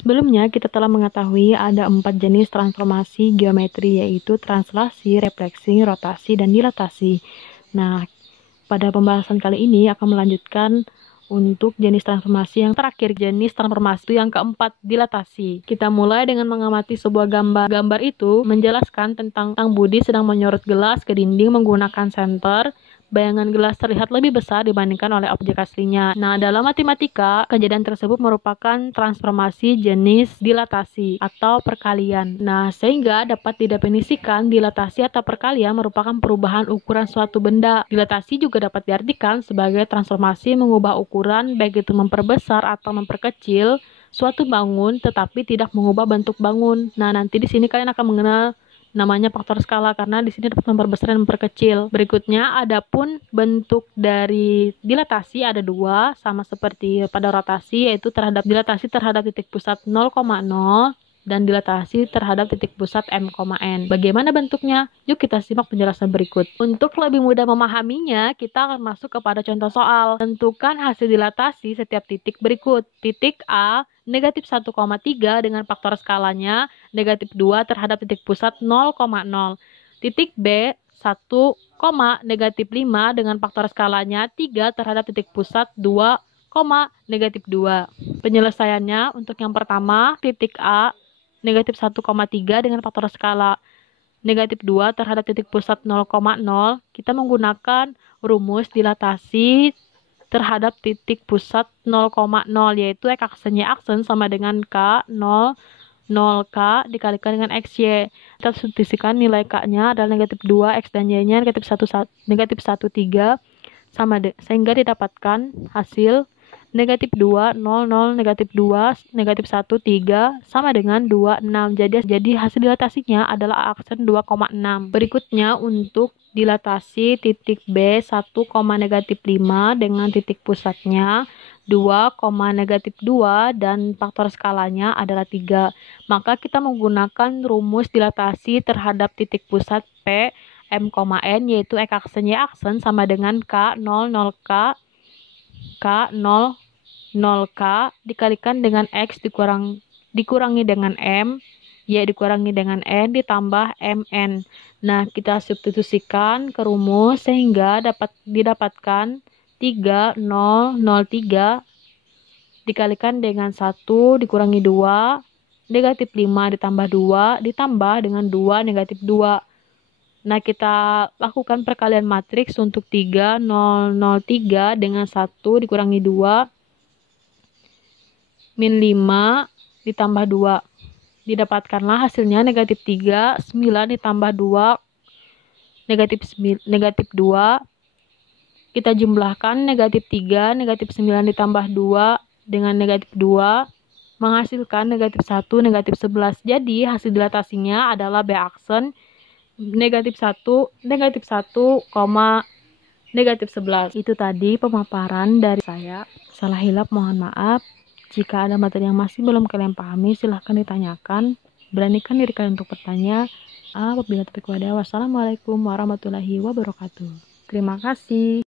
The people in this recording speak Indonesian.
Sebelumnya, kita telah mengetahui ada 4 jenis transformasi geometri, yaitu translasi, refleksi, rotasi, dan dilatasi. Nah, pada pembahasan kali ini akan melanjutkan untuk jenis transformasi yang terakhir, jenis transformasi yang keempat, dilatasi. Kita mulai dengan mengamati sebuah gambar. Gambar itu menjelaskan tentang Budi sedang menyorot gelas ke dinding menggunakan senter. Bayangan gelas terlihat lebih besar dibandingkan oleh objek aslinya. Nah, dalam matematika, kejadian tersebut merupakan transformasi jenis dilatasi atau perkalian. Nah, sehingga dapat didefinisikan dilatasi atau perkalian merupakan perubahan ukuran suatu benda. Dilatasi juga dapat diartikan sebagai transformasi mengubah ukuran, baik itu memperbesar atau memperkecil suatu bangun, tetapi tidak mengubah bentuk bangun. Nah, nanti di sini kalian akan mengenal namanya faktor skala, karena di sini dapat memperbesar dan memperkecil. Berikutnya, adapun bentuk dari dilatasi ada 2, sama seperti pada rotasi, yaitu dilatasi terhadap titik pusat 0,0 dan dilatasi terhadap titik pusat m,n. Bagaimana bentuknya? Yuk kita simak penjelasan berikut. Untuk lebih mudah memahaminya, kita akan masuk kepada contoh soal. Tentukan hasil dilatasi setiap titik berikut. Titik A, negatif 1,3 dengan faktor skalanya negatif 2 terhadap titik pusat 0,0. Titik B, 1, negatif 5 dengan faktor skalanya 3 terhadap titik pusat 2, negatif 2. Penyelesaiannya untuk yang pertama, titik A, negatif 1,3 dengan faktor skala negatif 2 terhadap titik pusat 0,0, kita menggunakan rumus dilatasi terhadap titik pusat 0,0, yaitu X aksen Y aksen sama dengan K, 0, 0K dikalikan dengan XY. Kita substitusikan nilai K-nya adalah negatif 2, X dan Y-nya negatif 1, 3, sehingga didapatkan hasil negatif 2, 0, 0, negatif 2, negatif 1, 3, sama dengan 2, 6. Jadi hasil dilatasinya adalah aksen 2,6. Berikutnya untuk dilatasi titik B 1, negatif 5 dengan titik pusatnya 2, negatif 2 dan faktor skalanya adalah 3. Maka kita menggunakan rumus dilatasi terhadap titik pusat P, m,n, yaitu X aksen Y aksen sama dengan K, 0, 0K, K, 0, 0K dikalikan dengan X dikurangi dengan M, Y dikurangi dengan N ditambah MN. Nah, kita substitusikan ke rumus sehingga dapat didapatkan 3, 0, 0, 3 dikalikan dengan 1 dikurangi 2, negatif 5 ditambah 2 ditambah dengan 2, negatif 2. Nah, kita lakukan perkalian matriks untuk 3, 0, 0, 3 dengan 1 dikurangi 2, min 5 ditambah 2. Didapatkanlah hasilnya negatif 3, 9 ditambah 2, negatif 2. Kita jumlahkan negatif 3, negatif 9 ditambah 2 dengan negatif 2, menghasilkan negatif 1, negatif 11. Jadi hasil dilatasinya adalah B aksen negatif 1, negatif 1, negatif 11. Itu tadi pemaparan dari saya. Salah hilap mohon maaf. Jika ada materi yang masih belum kalian pahami, silahkan ditanyakan. Beranikan diri kalian untuk bertanya. Apabila taufiq wal hidayah, wassalamualaikum warahmatullahi wabarakatuh. Terima kasih.